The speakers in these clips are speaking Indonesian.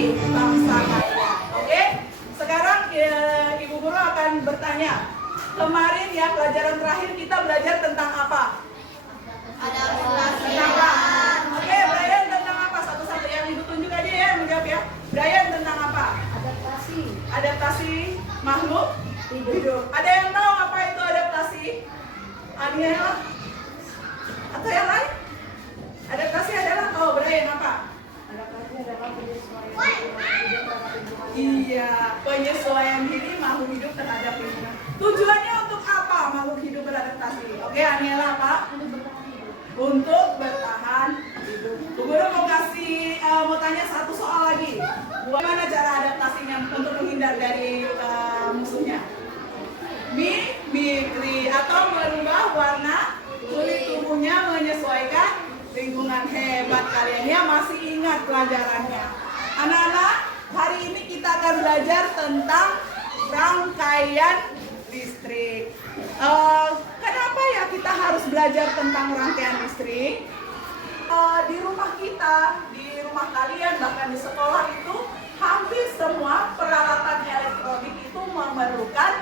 dari bangsa kalian. Oke? Sekarang Ibu Guru akan bertanya. Kemarin ya pelajaran terakhir kita belajar tentang apa? Adaptasi. Tentang apa? Oke, Brian tentang apa? Satu-satu yang Ibu tunjuk aja ya, menjawab ya. Brian tentang apa? Adaptasi. Adaptasi makhluk hidup. Ada yang tahu apa itu adaptasi? Aniela? Atau yang lain? Adaptasi adalah, oh Brian apa? Adaptasi adalah penyesuaian hidup terhadap lingkungan. Iya, penyesuaian diri makhluk hidup terhadap lingkungan. Tujuannya untuk apa makhluk hidup beradaptasi? Oke, Aniela apa? Untuk bertahan hidup. Bu Guru mau tanya satu soal lagi. Bagaimana cara adaptasinya untuk menghindar dari musuhnya? Mimikri atau merubah warna kulit tubuhnya menyesuaikan lingkungan. Hebat kalian ya, masih ingat pelajarannya. Anak-anak, hari ini kita akan belajar tentang rangkaian listrik. Kenapa ya kita harus belajar tentang rangkaian listrik? Di rumah kita, di rumah kalian, bahkan di sekolah itu hampir semua peralatan elektronik itu memerlukan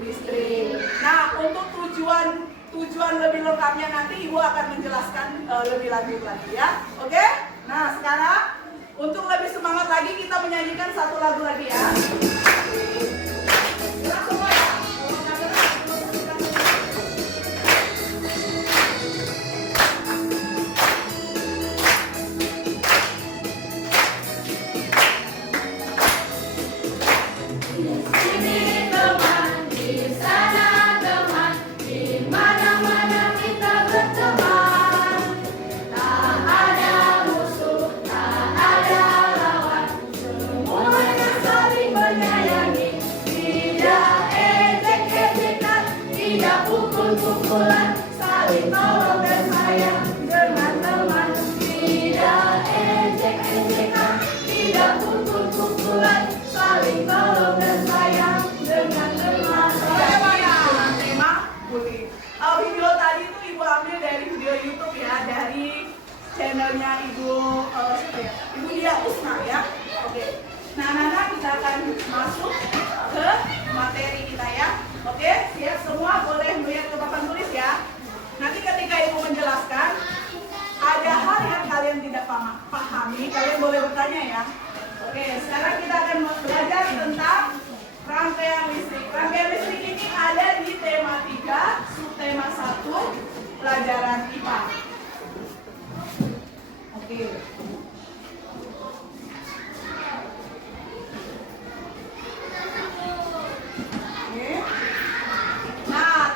listrik. Nah, untuk tujuan lebih lengkapnya nanti Ibu akan menjelaskan lebih lanjut lagi ya. Oke? Nah, sekarang untuk lebih semangat lagi kita menyanyikan satu lagu lagi ya. Gerak semua ya. Pukul-pukulan, saling tolong dan sayang dengan teman. Tidak ejek-ejekan, tidak pukul-pukulan, saling tolong dan sayang dengan teman. Dengan tema bullying. Video tadi itu Ibu ambil dari video YouTube ya, dari channelnya Ibu Dia Usna ya. Oke. Nah, anak-anak kita akan masuk ke materi kita ya. Oke, siap semua, boleh melihat ke papan tulis ya. Nanti ketika Ibu menjelaskan, ada hal yang kalian tidak pahami, kalian boleh bertanya ya. Oke, sekarang kita akan belajar tentang rangkaian listrik. Rangkaian listrik ini ada di tema 3, subtema 1, pelajaran IPA. Oke.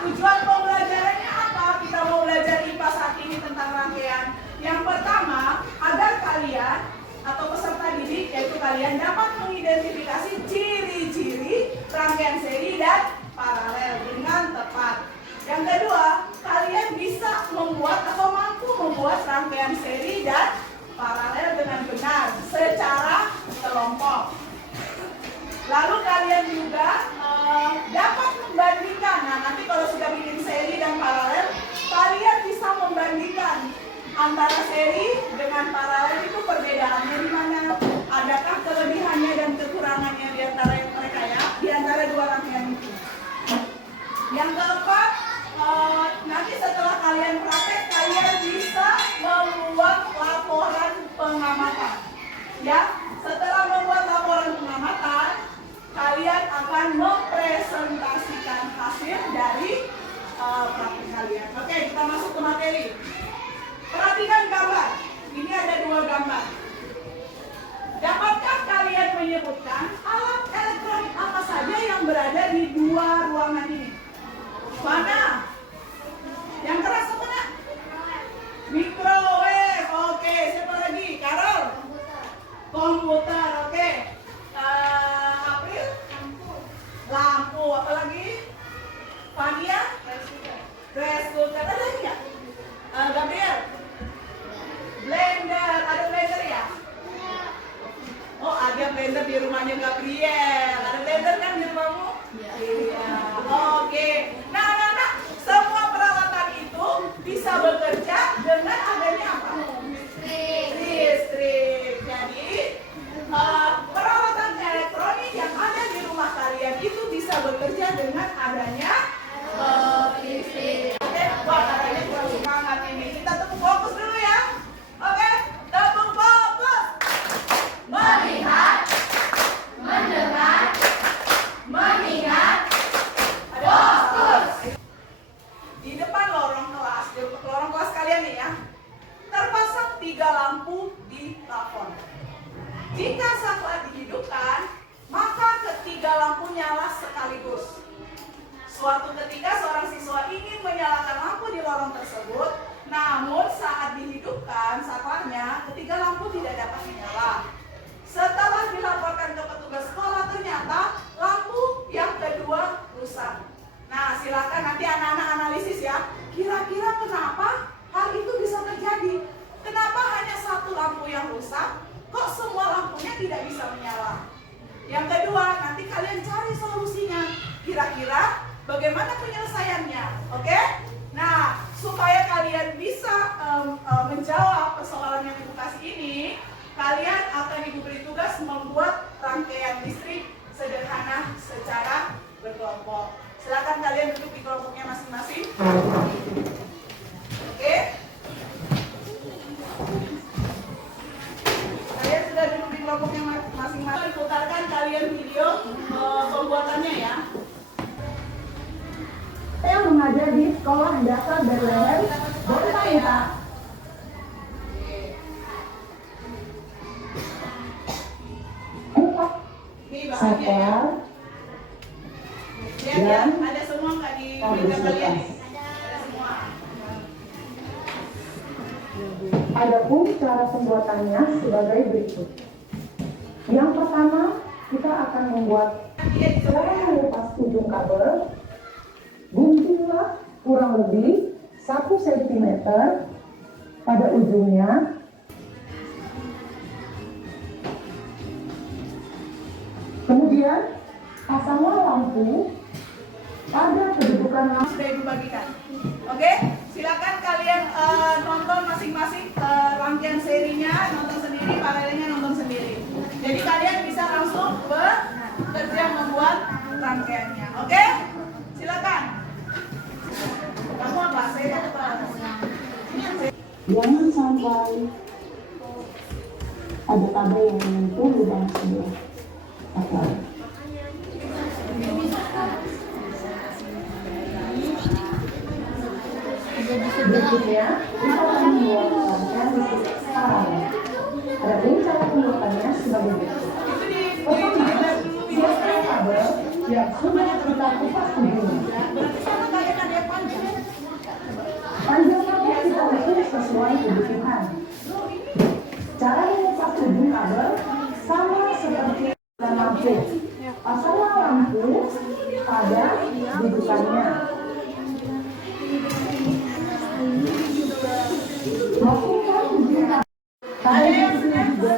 Tujuan pembelajarannya apa? Kita mau belajar IPA saat ini tentang rangkaian. Yang pertama, agar kalian atau peserta didik, yaitu kalian dapat mengidentifikasi ciri-ciri rangkaian seri dan paralel dengan tepat. Yang kedua, kalian bisa membuat atau mampu membuat rangkaian seri dan paralel dengan benar secara kelompok. Lalu kalian juga dapat membandingkan. Nah, nanti kalau sudah bikin seri dan paralel, kalian bisa membandingkan antara seri dengan paralel itu perbedaannya di mana, adakah kelebihannya dan kekurangannya di antara mereka ya, di antara dua rangkaian itu. Yang keempat, nanti setelah kalian praktek, kalian bisa membuat laporan pengamatan. Ya, setelah membuat laporan pengamatan, kalian akan mempresentasikan hasil dari praktik kalian. Oke, kita masuk ke materi. Perhatikan gambar. Ini ada dua gambar. Dapatkah kalian menyebutkan alat elektronik apa saja yang berada di dua ruangan ini? Mana? Yang keras apa nak? Microwave. Oke, siapa lagi? Carol? Komputer. Oke. April? Lampu. Apa lagi? Fania? Rice cooker. Ada lagi ya? Gabriel? Blender. Ada blender ya? Oh, ada blender di rumahnya Gabriel. Ada blender kan di rumahmu? Iya. Oke. Nah, anak-anak, semua peralatan itu bisa bekerja dengan adanya apa? Listrik. Jadi, dihidupkan, maka ketiga lampu nyala sekaligus. Suatu ketika seorang siswa ingin menyalakan lampu di lorong tersebut, namun saat dihidupkan saklanya ketiga lampu tidak dapat menyala. Setelah dilaporkan ke petugas sekolah, ternyata lampu yang kedua rusak. Nah, silakan nanti anak-anak analisis ya. Kira-kira kenapa hal itu bisa terjadi? Kenapa hanya satu lampu yang rusak? Kok semua lampunya tidak bisa menyala? Yang kedua, nanti kalian cari solusinya. Kira-kira bagaimana penyelesaiannya? Oke? Nah, supaya kalian bisa menjawab persoalan yang Ibu kasih ini, kalian akan Ibu beri tugas membuat rangkaian listrik sederhana secara berkelompok. Silakan kalian duduk di kelompoknya masing-masing. Oke? Kalian sudah duduk di kelompoknya masing-masing. Putarkan kalian video pembuatannya ya. Saya mengajar di sekolah dasar Bethlehem, Bontaita. Ini bahagia ya. Lihat ya, ada semua nggak di meja kalian nih? Ada semua. Adapun cara pembuatannya sebagai berikut. Yang pertama, kita akan membuat cara melepas ujung kabel. Guntinglah kurang lebih 1 cm pada ujungnya. Kemudian pasanglah lampu pada kedudukan lampu. Sudah Ibu bagikan. Oke, silakan kalian nonton masing-masing rangkaian serinya, nonton sendiri, paralelnya nonton sendiri. Jadi kalian bisa langsung bekerja membuat rangkaiannya. Oke, silakan. Kamu apa? Saya apa? Jangan sampai ada kabel yang menyentuh lubang sebelah kabel. Berikutnya, kita akan membuat rangkaian listrik paralel. Adapun cara pembuatannya sebagai berikut. Pertama, siapkan kabel yang sudah kita kupas ujungnya. Panjang kabel kita ukur sesuai kebutuhan. Cara mengupas ujung kabel sama seperti lampu. Pasanglah lampu pada dudukannya. Masukkan ujung kabel juga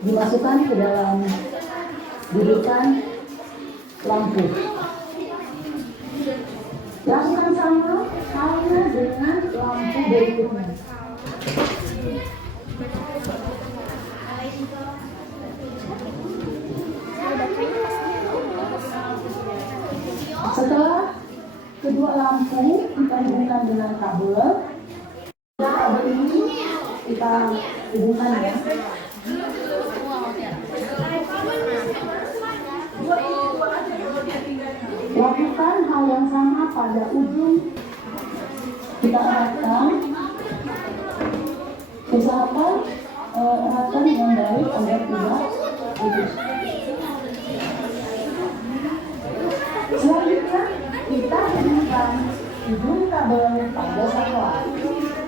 dimasukkan ke dalam dudukan lampu. Lakukan sama halnya dengan lampu berikutnya. Setelah kedua lampu kita hubungkan dengan kabel, kabel ini kita hubungkan ya. Lakukan hal yang sama pada ujung. Kita eratkan, usahakan eratkan dengan baik agar tidak putus. Selanjutnya kita hubungkan ujung kabel pada saklar.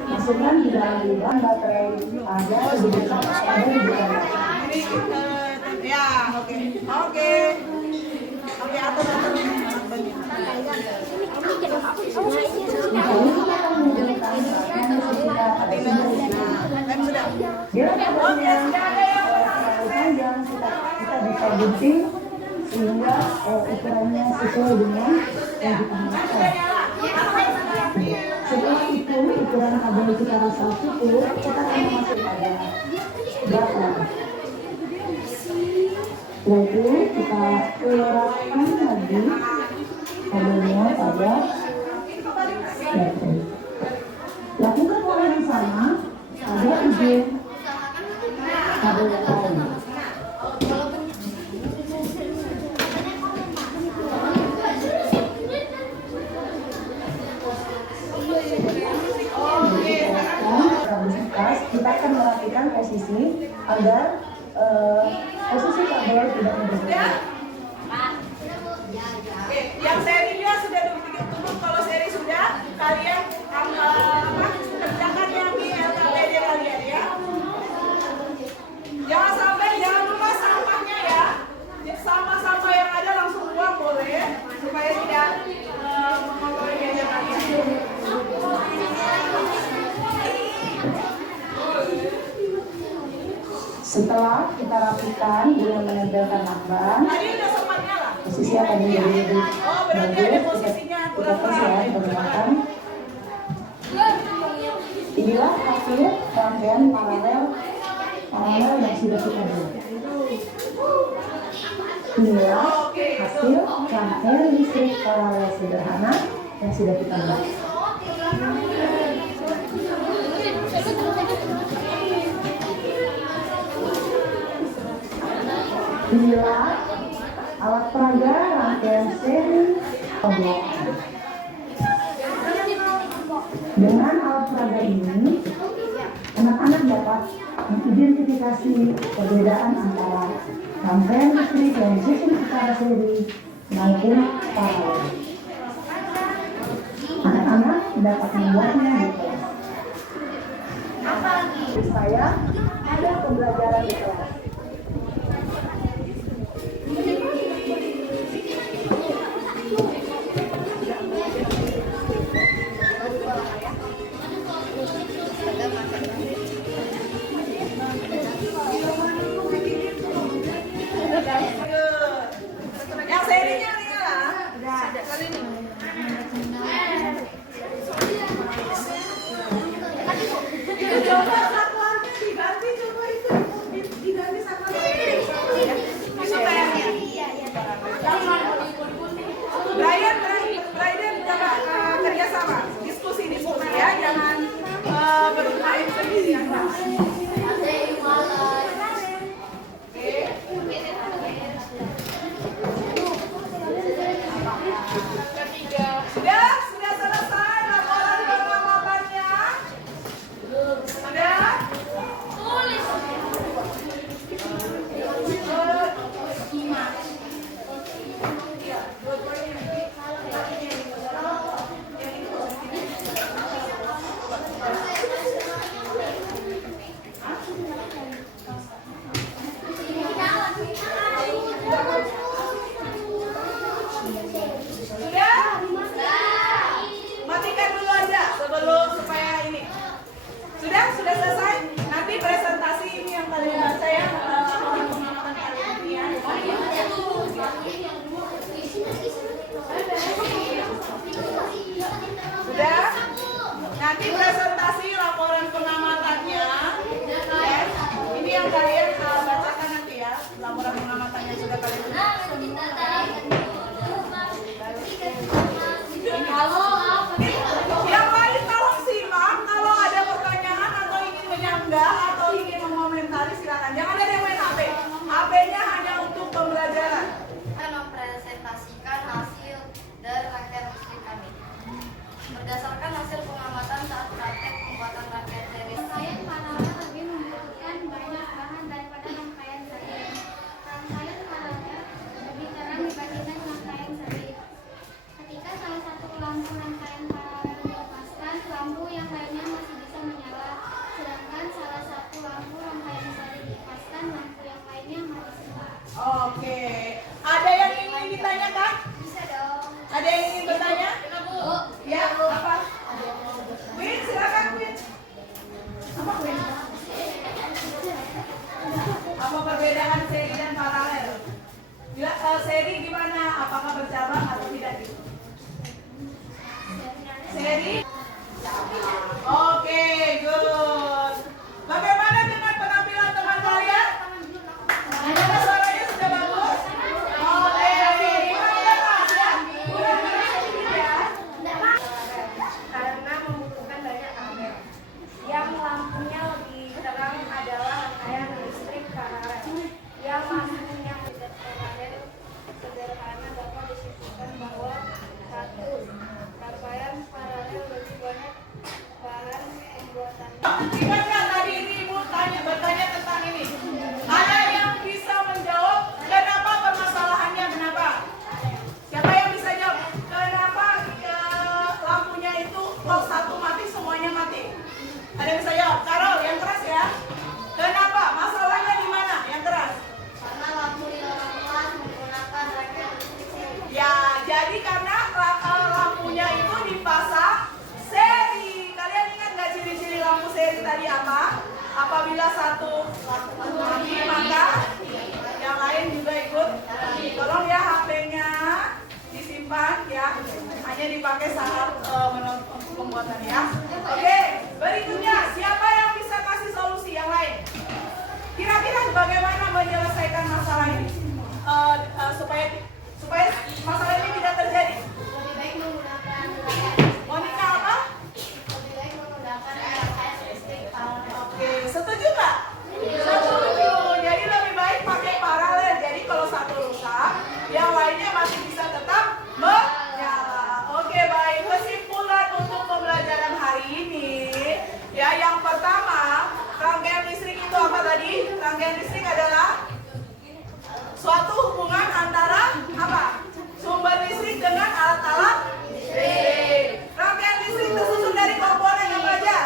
Masukkan di dalam lubang baterai pada dudukan Ya, oke. Oke, atur. Bila kabelnya panjang, kita bisa gunting sehingga ukurannya sesuai dengan yang kita inginkan. Setelah itu ukuran kabel kita rasa cukup, kita akan masuk pada belakang. Setelah itu kita eratkan lagi kabelnya pada baterai. Lakukan hal yang sama pada ujung kabel yang lain. Kita akan merapikan posisi agar posisi Setelah kita rapikan dengan menempelkan lakban, Tadi udah sempat nyala. posisi akan menjadi lebih Oh, berarti ada posisinya kita kurang-kurang. tes ya menggunakan. Inilah hasil rangkaian paralel yang sudah kita buat. Inilah hasil rangkaian listrik paralel sederhana yang sudah kita buat. Inilah alat peraga rangkaian seri pemblokan. Dengan alat peraga ini, anak-anak dapat mengidentifikasi perbedaan antara rangkaian listrik yang disusun secara seri maupun paralel. Anak-anak dapat membuatnya di kelas. Saya ada pembelajaran di kelas. Yang serinya nyala. Itu coba satuannya diganti, coba itu diganti satuannya. Bisa bayarnya. Brian coba kerjasama, diskusi ya, jangan bermain sendiri. Sudah selesai laporan pengamatannya? Sudah? Sudah? Matikan dulu aja sebelum supaya ini. Sudah selesai. Nanti presentasi ini yang kalian saya pengalaman kalian ini ya. Sudah? Nanti presentasi laporan pengamatannya. Ya. Ini yang kalian bacakan nanti ya. Laporan pengamatannya sudah kalian tulis. Yang lain tolong simak, kalau ada pertanyaan atau ingin menyanggah atau ingin mengomentari silakan. Jangan ada yang main HP. HP-nya hanya untuk pembelajaran. Kita mempresentasikan hasil dari rangkaian listrik kami. Berdasarkan hasil pengamatan saat praktek pembuatan rangkaian seri. Rangkaian paralel lebih membutuhkan banyak bahan daripada rangkaian seri. Rangkaian paralel lebih terang dibandingkan rangkaian seri. Ketika salah satu lampu rangkaian paralel dilepaskan, lampu yang lainnya masih bisa menyala. Sedangkan salah satu lampu rangkaian seri dilepaskan, lampu yang lainnya mati semua. Oke. Ada yang ingin ditanyakan? Bisa dong. Ada yang ingin bertanya? Bu. Ya, apa? Win, silakan Win. Apa Win? Apa perbedaan seri dan paralel? Seri gimana? Apakah bercabang atau tidak gitu? Seri? Oke, good. Bagaimana dengan penampilan teman kalian? Gimana suaranya sudah bagus? Oke, kurang keras ya? Kurang keras ya? Karena membutuhkan banyak kabel. Yang lampunya lebih terang adalah rangkaian listrik paralel. Yang lampunya tidak paralel sederhana dapat disimpulkan bahwa satu rangkaian paralel lebih banyak bahan pembuatannya. Ingat nggak tadi ini Ibu bertanya tentang ini? Ada yang bisa menjawab kenapa permasalahannya kenapa? Siapa yang bisa jawab? Kenapa lampunya itu kok satu mati semuanya mati? Ada yang bisa jawab? Carol, yang keras ya. Kenapa? Masalahnya di mana? Yang keras. Karena lampu di dalam kelas menggunakan rangkaian listrik seri. Ya, jadi karena lampunya itu dipasang seri. Kalian ingat nggak ciri-ciri lampu seri tadi apa? Apabila satu mati, maka yang lain juga ikut. Tolong ya HP-nya disimpan ya, hanya dipakai saat menonton pembuatan ya. Oke, berikutnya siapa yang bisa kasih solusi yang lain? Kira-kira bagaimana menyelesaikan masalah ini supaya masalah ini tidak terjadi? Lebih baik menggunakan Monica apa? lebih baik menggunakan RKS listrik paralel. Oke, setuju nggak? Setuju. Jadi lebih baik pakai paralel. Jadi kalau satu rusak, yang lainnya masih bisa tetap menyala. Oke, baik. Kesimpulan untuk pembelajaran hari ini, ya yang pertama, rangkaian listrik itu apa tadi? Rangkaian listrik adalah suatu hubungan antara apa? Sumber listrik dengan alat-alat listrik. Rangkaian listrik tersusun dari komponen apa aja?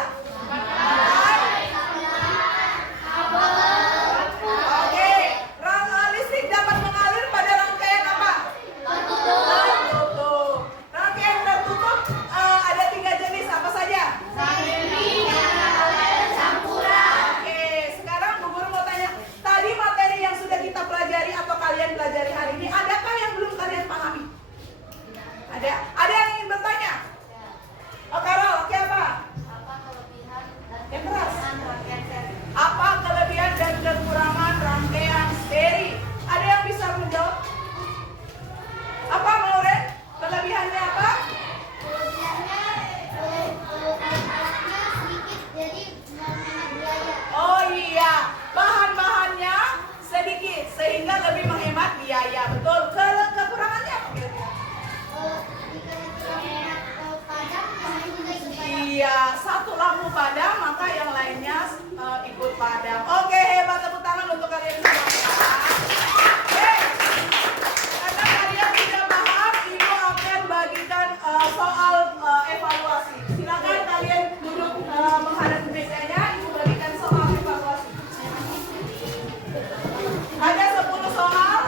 Oke, rangkaian listrik dapat mengalir pada rangkaian apa? Tertutup. Rangkaian tertutup ada 3 jenis apa saja? Oke, sekarang Bu Guru mau tanya, tadi materi yang sudah kita pelajari atau kalian pelajari hari ini, adakah yang belum kalian pahami? Ada? Ada yang ingin bertanya? Oh, Karol, oke apa? Yang keras. Apa kelebihan dan kekurangan rangkaian seri? Ada yang bisa menjawab? Apa Lauren? Kelebihannya apa? Oh iya, bahan-bahannya sedikit sehingga lebih menghemat biaya. Betul. Kekurangannya apa kira-kira? Iya, satu lampu padam maka yang lainnya ikut padam. Oke, hebat, tepuk tangan untuk kalian semua. Oke, karena kalian sudah paham, Ibu akan bagikan soal evaluasi. Silakan kalian duduk menghadap mejanya, Ibu bagikan soal evaluasi. Ada 10 soal.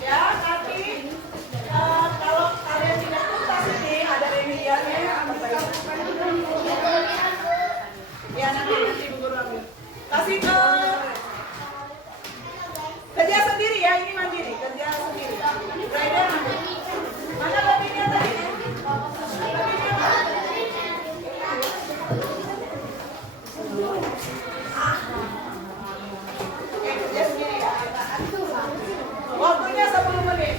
Ya, nanti kalau kalian tidak tuntas ini ada remedialnya akan baik. Ya, nanti Bu Guru ambil. Kasih ke kerja sendiri ya, ini mandiri, kerja sendiri. Rider ambil. Mana lebihnya tadi? Lebihnya mana? Oke, kerja sendiri ya. Waktunya 10 menit.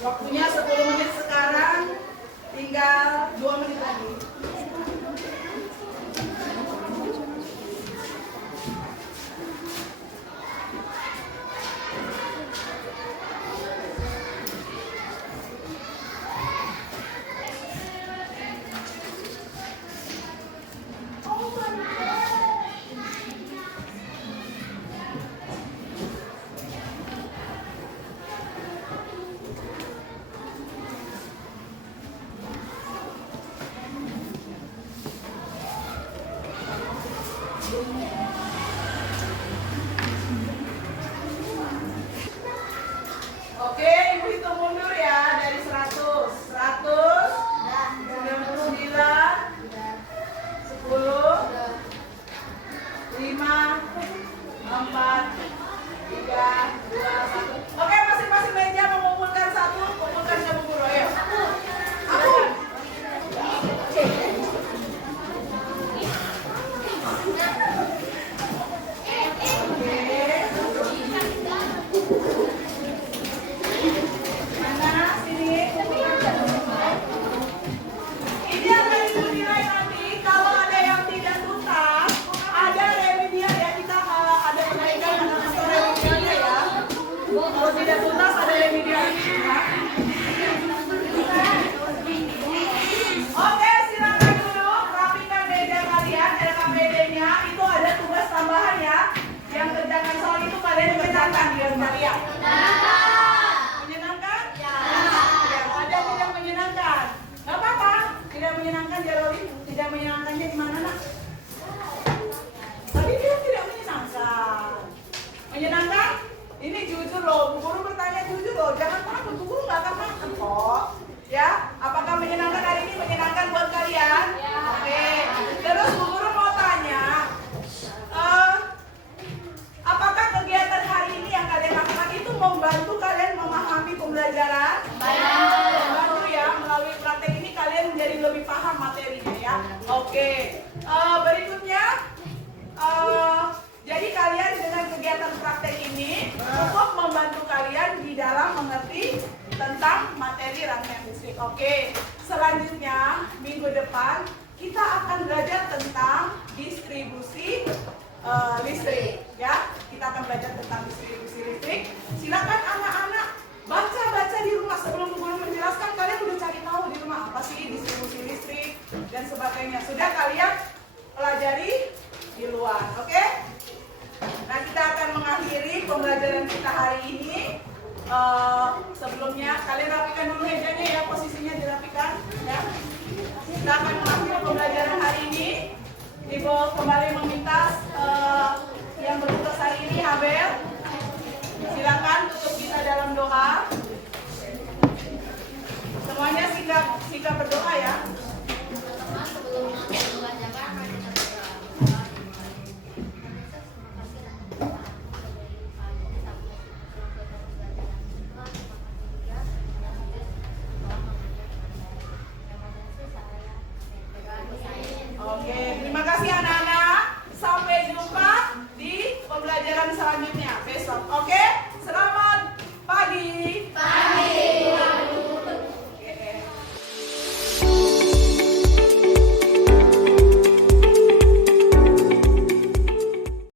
Waktunya 10 menit sekarang, tinggal 2 menit lagi. Oke, Ibu hitung mundur ya dari 100. 100, 99, 10, 5, 4, 3, 2, 1. Oke, masing-masing meja mengumpulkan satu, kumpulkan ke Bu Guru. Ayo. Aku. Mana? Sini. Ini akan Ibu nilai nanti. Kalau ada yang tidak tuntas, ada remedial ya, kita ada kenaikan remedialnya ya. tentang materi rangkaian listrik. Oke, selanjutnya minggu depan kita akan belajar tentang distribusi listrik, ya. Kita akan belajar tentang distribusi listrik. Silakan anak-anak baca-baca di rumah sebelum guru menjelaskan. Kalian udah cari tahu di rumah apa sih distribusi listrik dan sebagainya. Sudah kalian pelajari di luar, oke? Nah, kita akan mengakhiri pembelajaran kita hari ini. Sebelumnya kalian rapikan dulu mejanya ya, posisinya dirapikan ya. Kita akan mengakhiri pembelajaran hari ini. Ibu kembali meminta